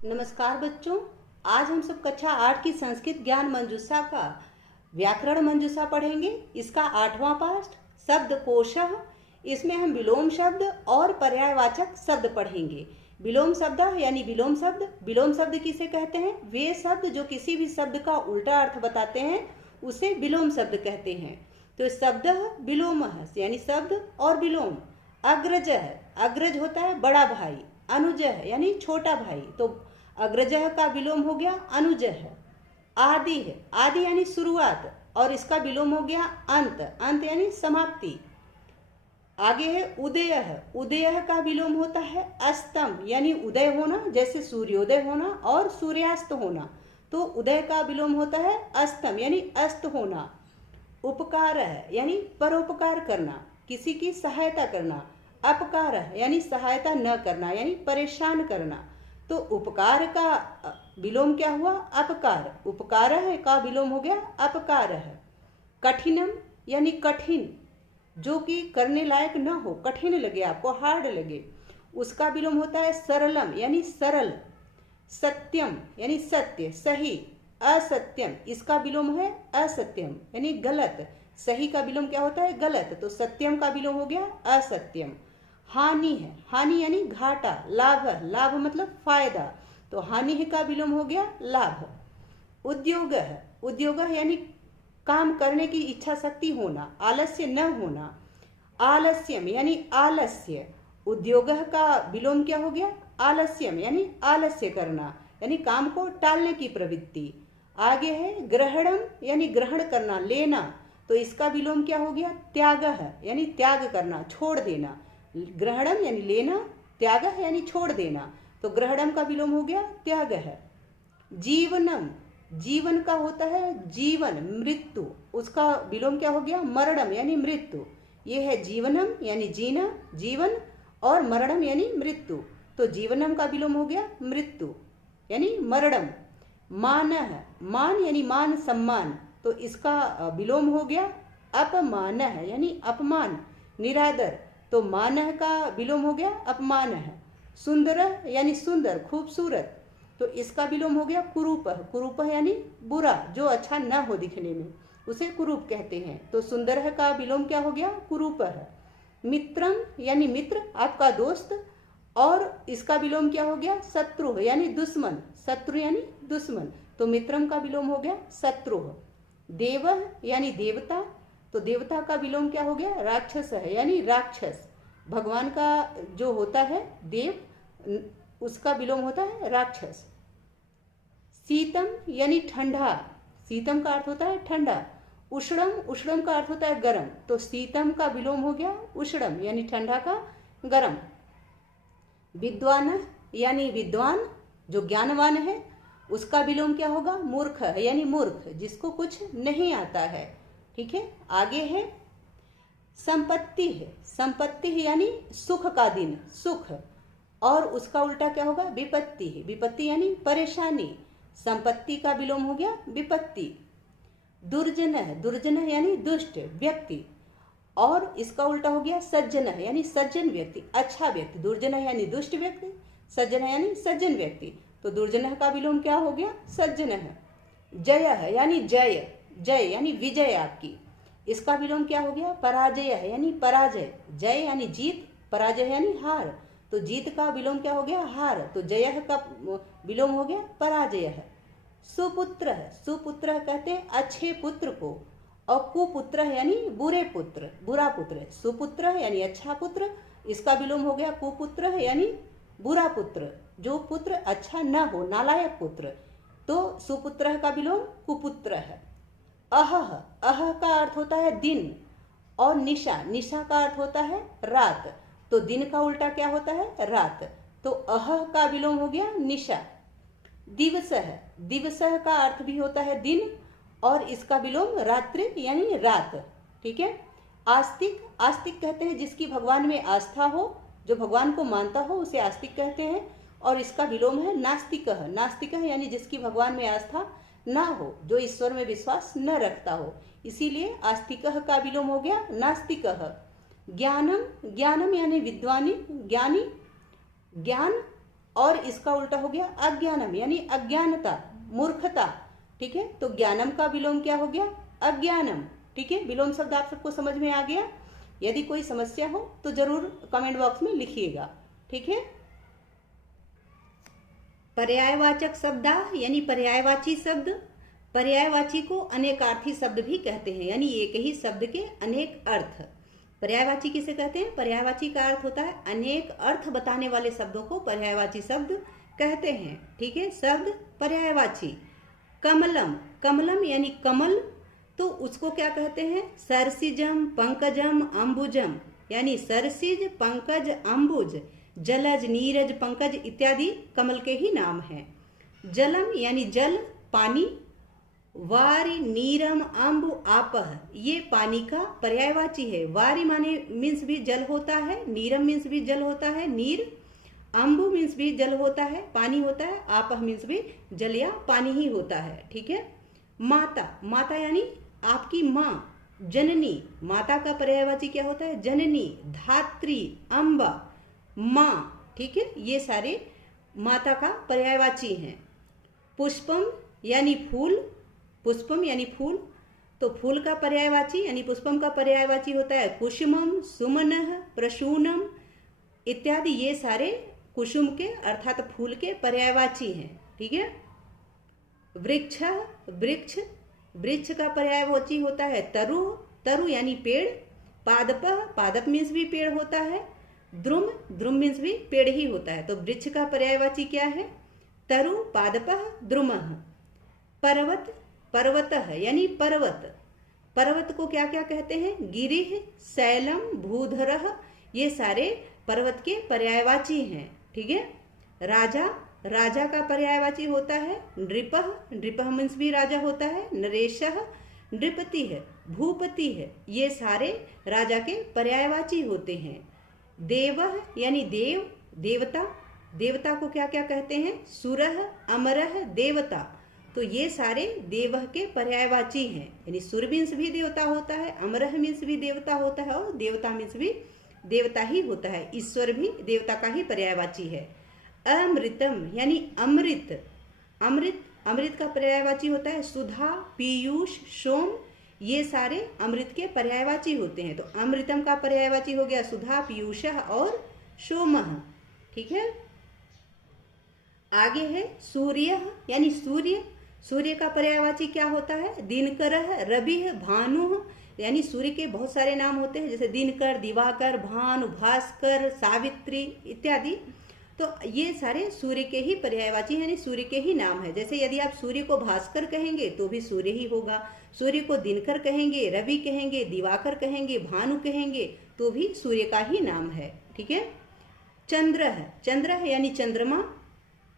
नमस्कार बच्चों। आज हम सब कक्षा 8 की संस्कृत ज्ञान मंजूषा का व्याकरण मंजूषा पढ़ेंगे। इसका 8वां पाठ शब्दकोशः। इसमें हम विलोम शब्द और पर्यायवाचक शब्द पढ़ेंगे। विलोम शब्द यानी विलोम शब्द किसे कहते हैं? वे शब्द जो किसी भी शब्द का उल्टा अर्थ बताते हैं उसे विलोम शब्द कहते हैं। तो शब्द विलोमः यानी शब्द और विलोम। अग्रजः, अग्रज होता है बड़ा भाई। अनुजः यानी छोटा भाई, तो अग्रजः का विलोम हो गया अनुजः। आदि है, आदि यानी शुरुआत, और इसका विलोम हो गया अंत, अंत यानी समाप्ति। आगे है उदयः, उदयः का विलोम होता है अस्तम यानी उदय होना, जैसे सूर्योदय होना और सूर्यास्त होना, तो उदय का विलोम होता है अस्तम यानी अस्त होना। उपकारः यानी परोपकार करना, किसी की सहायता करना। अपकारः यानी सहायता न करना यानी परेशान करना, तो उपकार का विलोम क्या हुआ? अपकार। उपकारः का विलोम हो गया अपकारः। कठिनम यानी कठिन, जो कि करने लायक न हो, कठिन लगे आपको, हार्ड लगे, उसका विलोम होता है सरलम यानी सरल। सत्यम यानी सत्य, सही। असत्यम, इसका विलोम है असत्यम यानी गलत। सही का विलोम क्या होता है? गलत, तो सत्यम का विलोम हो गया असत्यम। हानि है, हानि यानी घाटा। लाभ, लाभ मतलब फायदा, तो हानि का विलोम हो गया लाभ। उद्योग है, उद्योग यानी काम करने की इच्छा शक्ति होना, आलस्य न होना। आलस्यम यानी आलस्य, उद्योग का विलोम क्या हो गया? आलस्यम यानी आलस्य करना, यानी काम को टालने की प्रवृत्ति। आगे है ग्रहणम यानी ग्रहण करना, लेना, तो इसका विलोम क्या हो गया? त्यागः यानी त्याग करना, छोड़ देना। ग्रहणम यानी लेना, त्यागः यानी छोड़ देना, तो ग्रहणम का विलोम हो गया त्यागः। जीवनम, जीवन का होता है जीवन, मृत्यु, उसका विलोम क्या हो गया? मरणम यानी मृत्यु। ये है जीवनम यानी जीना, जीवन, और मरणम यानी मृत्यु, तो जीवनम का विलोम हो गया मृत्यु यानी मरणम। मानः, मान यानी मान सम्मान, तो इसका विलोम हो गया अपमानः यानी अपमान, निरादर, तो मानः का विलोम हो गया अपमानः। सुंदरः यानी सुंदर, खूबसूरत, तो इसका विलोम हो गया कुरूपः, कुरूपः यानी बुरा, जो अच्छा न हो दिखने में, उसे कुरूप कहते हैं, तो सुंदरः का विलोम क्या हो गया? कुरूपः। मित्रम यानी मित्र, आपका दोस्त, और इसका विलोम क्या हो गया? शत्रु यानी दुश्मन, शत्रु यानी दुश्मन, तो मित्रम का विलोम हो गया शत्रु। देवः यानी देवता, तो देवता का विलोम क्या हो गया? राक्षस है यानी राक्षस, भगवान का जो होता है देव, उसका विलोम होता है राक्षस। शीतम यानी ठंडा, शीतम का अर्थ होता है ठंडा। उष्णम, उष्णम का अर्थ होता है गर्म, तो शीतम का विलोम हो गया उष्णम यानी ठंडा का गर्म। विद्वान यानी विद्वान, जो ज्ञानवान है, उसका विलोम क्या होगा? मूर्ख यानी मूर्ख, जिसको कुछ नहीं आता है। ठीक है, आगे है संपत्ति है, संपत्ति है यानी सुख का दिन, सुख, और उसका उल्टा क्या होगा? विपत्ति है, विपत्ति यानी परेशानी, संपत्ति का विलोम हो गया विपत्ति। दुर्जन है, दुर्जन यानी दुष्ट व्यक्ति, और इसका उल्टा हो गया सज्जन यानी सज्जन व्यक्ति, अच्छा व्यक्ति। दुर्जन यानी दुष्ट व्यक्ति, सज्जन यानी सज्जन व्यक्ति, तो दुर्जन का विलोम क्या हो गया? सज्जन है। जय यानी जय, जय यानी विजय आपकी, इसका विलोम क्या हो गया? पराजय है यानी पराजय। जय यानी जीत, पराजय यानी हार, तो जीत का विलोम क्या हो गया? हार, तो जय का विलोम हो गया पराजय है। सुपुत्र है, सुपुत्र कहते हैं अच्छे पुत्र को, और कुपुत्र यानी बुरे पुत्र, बुरा पुत्र। सुपुत्र यानी अच्छा पुत्र, इसका विलोम हो गया कुपुत्र यानी बुरा पुत्र, जो पुत्र अच्छा न हो, नालायक पुत्र, तो सुपुत्र का विलोम कुपुत्र है। अह, अह का अर्थ होता है दिन, और निशा, निशा का अर्थ होता है रात, तो दिन का उल्टा क्या होता है? रात, तो अह का विलोम हो गया निशा। दिवसः, दिवसः का अर्थ भी होता है दिन, और इसका विलोम रात्रि यानी रात। ठीक है। आस्तिक, आस्तिक कहते हैं जिसकी भगवान में आस्था हो, जो भगवान को मानता हो उसे आस्तिक कहते हैं, और इसका विलोम है नास्तिकः, नास्तिकः यानी जिसकी भगवान में आस्था ना हो, जो ईश्वर में विश्वास न रखता हो, इसीलिए आस्तिकः का विलोम हो गया नास्तिकः। ज्ञानम, ज्ञानम यानी विद्वानी, ज्ञानी, ज्ञान, और इसका उल्टा हो गया अज्ञानम यानी अज्ञानता, मूर्खता। ठीक है, तो ज्ञानम का विलोम क्या हो गया? अज्ञानम। ठीक है, विलोम शब्द आप सबको समझ में आ गया? यदि कोई समस्या हो तो जरूर कमेंट बॉक्स में लिखिएगा। ठीक है, पर्यायवाचक शब्दा यानी पर्यायवाची शब्द। पर्यायवाची को अनेकार्थी शब्द भी कहते हैं, यानी एक ही शब्द के अनेक अर्थ। पर्यायवाची किसे कहते हैं? पर्यायवाची का अर्थ होता है अनेक अर्थ बताने वाले शब्दों को पर्यायवाची शब्द कहते हैं। ठीक है, शब्द पर्यायवाची। कमलम, कमलम यानी कमल, तो उसको क्या कहते हैं? सरसिजम, पंकजम, अंबुजम, यानी सरसिज, पंकज, अंबुज, जलज, नीरज, पंकज इत्यादि कमल के ही नाम हैं। जलम यानी जल, पानी। वारी, नीरम, अम्बु, आपह, ये पानी का पर्यायवाची है। वारी माने मीन्स भी जल होता है, नीरम मीन्स भी जल होता है, नीर। अम्बु मीन्स भी जल होता है, पानी होता है। आपह मीन्स भी जल या पानी ही होता है। ठीक है, माता, माता यानी आपकी माँ, जननी। माता का पर्यायवाची क्या होता है? जननी, धात्री, अम्बा, माँ। ठीक है, ये सारे माता का पर्यायवाची हैं। पुष्पम यानी फूल, पुष्पम यानी फूल, तो फूल का पर्यायवाची यानी पुष्पम का पर्यायवाची होता है कुसुमम, सुमनः, प्रसूनम इत्यादि। ये सारे कुसुम के अर्थात फूल के पर्यायवाची हैं। ठीक है, वृक्ष, वृक्ष, वृक्ष का पर्यायवाची होता है तरु, तरु यानी पेड़। पादप, पादप मीन्स भी पेड़ होता है। द्रुम, द्रुम मीन्स भी पेड़ ही होता है। तो वृक्ष का पर्यायवाची क्या है? तरु, पादपः, द्रुमः। पर्वत, पर्वतः यानी पर्वत। पर्वत को क्या क्या कहते हैं? गिरिः, शैलम, भूधरः, ये सारे पर्वत के पर्यायवाची हैं। ठीक है, राजा, राजा का पर्यायवाची होता है नृपः, नृपः मीन्स भी राजा होता है। नरेशः, नृपति है, भूपति है, ये सारे राजा के पर्यायवाची होते हैं। देवः यानी देव, देवता। देवता को क्या क्या कहते हैं? सुरः, अमरः, देवता। तो ये सारे देवः के पर्यायवाची हैं, यानी सुर मीन्स भी देवता होता है, अमरः मीन्स भी देवता होता है, और देवता मीन्स भी देवता ही होता है। ईश्वर भी देवता का ही पर्यायवाची है। अमृतम यानी अमृत, अमृत, अमृत का पर्यायवाची होता है सुधा, पीयूष, सोम, ये सारे अमृत के पर्यायवाची होते हैं। तो अमृतम का पर्यायवाची हो गया सुधा, पीयूष और सोमः। ठीक है, आगे है सूर्य यानी सूर्य। सूर्य का पर्यायवाची क्या होता है? दिनकरः, रविः, भानुः, यानी सूर्य के बहुत सारे नाम होते हैं, जैसे दिनकर, दिवाकर, भानु, भास्कर, सावित्री इत्यादि। तो ये सारे सूर्य के ही पर्यायवाची यानी सूर्य के ही नाम है। जैसे यदि आप सूर्य को भास्कर कहेंगे तो भी सूर्य ही होगा, सूर्य को दिनकर कहेंगे, रवि कहेंगे, दिवाकर कहेंगे, भानु कहेंगे तो भी सूर्य का ही नाम है। ठीक है, चंद्र, चंद्र यानी चंद्रमा।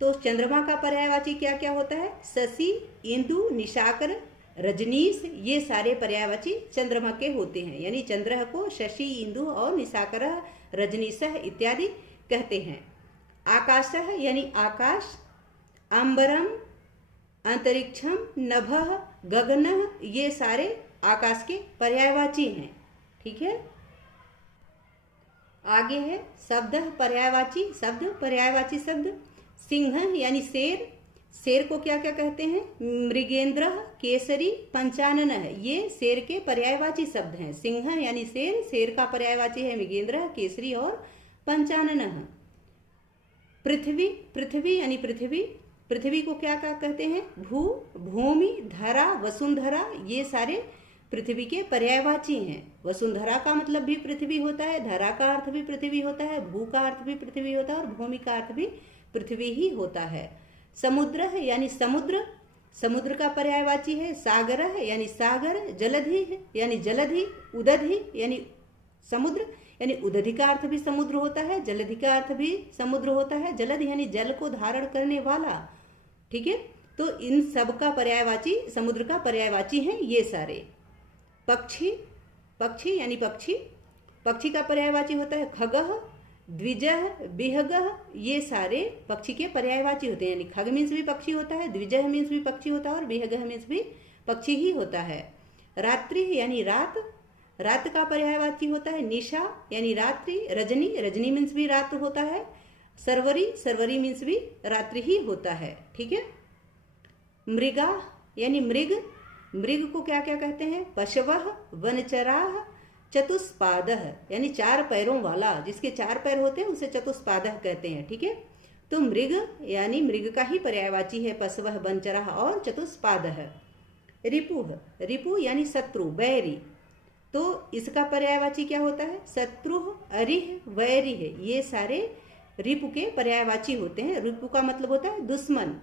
तो चंद्रमा का पर्यायवाची क्या क्या होता है? शशि, इंदु, निशाकर, रजनीश, ये सारे पर्यायवाची चंद्रमा के होते हैं। यानी चंद्र को शशि, इंदु और निशाकर, रजनीश इत्यादि कहते हैं। आकाशः यानी आकाश। अंबरम, अंतरिक्षम, नभः, गगनः, ये सारे आकाश के पर्यायवाची हैं। ठीक है, आगे है शब्द पर्यायवाची शब्द। पर्यायवाची शब्द सिंह यानी शेर। शेर को क्या क्या कहते हैं? मृगेंद्र, केसरी, पंचानन, ये शेर के पर्यायवाची शब्द हैं। सिंह यानी शेर, शेर का पर्यायवाची है मृगेंद्र, केसरी और पंचानन। पृथ्वी, पृथ्वी यानी पृथ्वी। पृथ्वी को क्या क्या कहते हैं? भू, भूमि, धरा, वसुंधरा, ये सारे पृथ्वी के पर्यायवाची हैं। वसुंधरा का मतलब भी पृथ्वी होता है, धरा का अर्थ भी पृथ्वी होता है, भू का अर्थ भी पृथ्वी होता है और भूमि का अर्थ भी पृथ्वी ही होता है। समुद्र यानी समुद्र। समुद्र का पर्यायवाची है सागर यानी सागर। जलधि यानी जलधि। उदधि यानी समुद्र यानी उदधि का अर्थ भी समुद्र होता है, जलधि का अर्थ भी समुद्र होता है। जलधि यानी जल को धारण करने वाला। ठीक है, तो इन सब का पर्यायवाची समुद्र का पर्यायवाची हैं ये सारे। पक्षी, पक्षी यानी पक्षी। पक्षी का पर्यायवाची होता है खगः, द्विजः, बिहगः, ये सारे पक्षी के पर्यायवाची होते हैं। यानी खग मीन्स भी पक्षी होता है, द्विजः मीन्स भी पक्षी होता है और बिहगः मीन्स भी पक्षी ही होता है। रात्रि यानी रात। रात का पर्यायवाची होता है निशा यानी रात्रि। रजनी, रजनी मीन्स भी रात होता है। सर्वरी, सर्वरी मीन्स भी रात्रि ही होता है, ठीक है। मृगा यानी मृग, मृग को क्या क्या कहते हैं? पशवः, वनचराः, चतुष्पादः यानी 4 पैरों वाला, जिसके 4 पैर होते हैं उसे चतुष्पादः कहते हैं, ठीक है। तो मृग यानी मृग का ही पर्यायवाची है पशवः, वनचराः और चतुष्पादः। रिपुः, रिपु यानी शत्रु, बैरी, तो इसका पर्यायवाची क्या होता है? शत्रुः, अरिः, वैरिः, ये सारे रिपु के पर्यायवाची होते हैं। रिपु का मतलब होता है दुश्मन।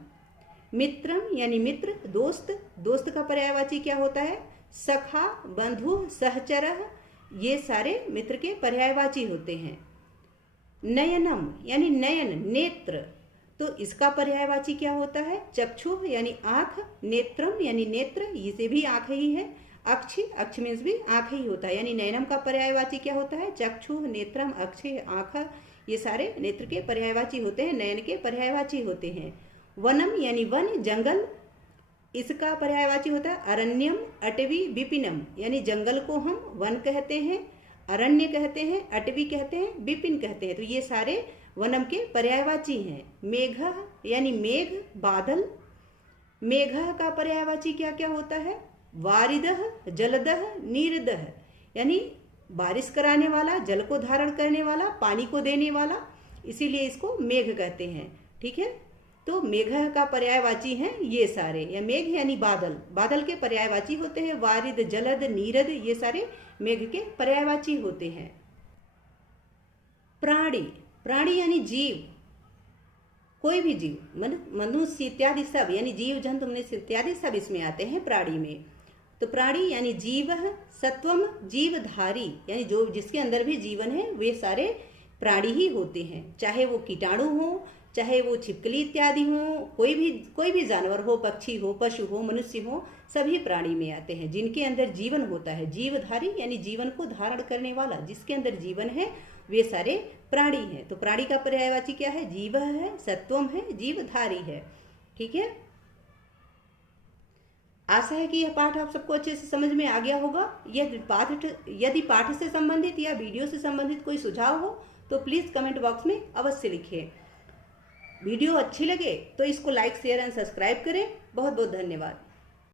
मित्रम यानी मित्र, दोस्त, दोस्त का पर्यायवाची क्या होता है? सखा, बंधु, सहचरः, ये सारे मित्र के पर्यायवाची होते हैं। नयनम यानी नयन, नेत्र, तो इसका पर्यायवाची क्या होता है? चक्षु यानी आँख, नेत्रम यानी नेत्र, इसे भी आँख ही है। अक्षि, अक्ष मीन्स भी आँख ही होता है, यानी नयनम का पर्यायवाची क्या होता है? चक्षु, नेत्रम, अक्षि, आँख, ये सारे नेत्र के पर्यायवाची होते हैं, नयन के पर्यायवाची होते हैं। वनम यानी वन, जंगल, इसका पर्यायवाची होता है अरण्यम, अटवी, विपिनम, यानी जंगल को हम वन कहते हैं, अरण्य कहते हैं, अटवी कहते हैं, विपिन कहते हैं, तो ये सारे वनम के पर्यायवाची हैं। मेघ यानी मेघ, बादल, मेघ का पर्यायवाची क्या क्या होता है? वारिदः, जलदः, नीरदः, यानी बारिश कराने वाला, जल को धारण करने वाला, पानी को देने वाला, इसीलिए इसको मेघ कहते हैं, ठीक है। तो मेघ का पर्यायवाची हैं ये सारे, या मेघ यानी बादल, बादल के पर्यायवाची होते हैं वारिद, जलद, नीरद, ये सारे मेघ के पर्यायवाची होते हैं। प्राणी, प्राणी यानी जीव, कोई भी जीव, मनुष्य इत्यादि सब, यानी जीव जंतु मनुष्य इत्यादि सब इसमें आते हैं प्राणी में। तो प्राणी यानी जीव, सत्वम जीवधारी, यानी जो जिसके अंदर भी जीवन है वे सारे प्राणी ही होते हैं, चाहे वो कीटाणु हो, चाहे वो छिपकली इत्यादि हो, कोई भी जानवर हो, पक्षी हो, पशु हो, मनुष्य हो, सभी प्राणी में आते हैं जिनके अंदर जीवन होता है। जीवधारी यानी जीवन को धारण करने वाला, जिसके अंदर जीवन है वे सारे प्राणी हैं। तो प्राणी का पर्यायवाची क्या है? जीव है, सत्वम है, जीवधारी है, ठीक है। आशा है कि यह पाठ आप सबको अच्छे से समझ में आ गया होगा। यदि पाठ से संबंधित या वीडियो से संबंधित कोई सुझाव हो तो प्लीज़ कमेंट बॉक्स में अवश्य लिखिए। वीडियो अच्छी लगे तो इसको लाइक, शेयर एंड सब्सक्राइब करें। बहुत बहुत धन्यवाद।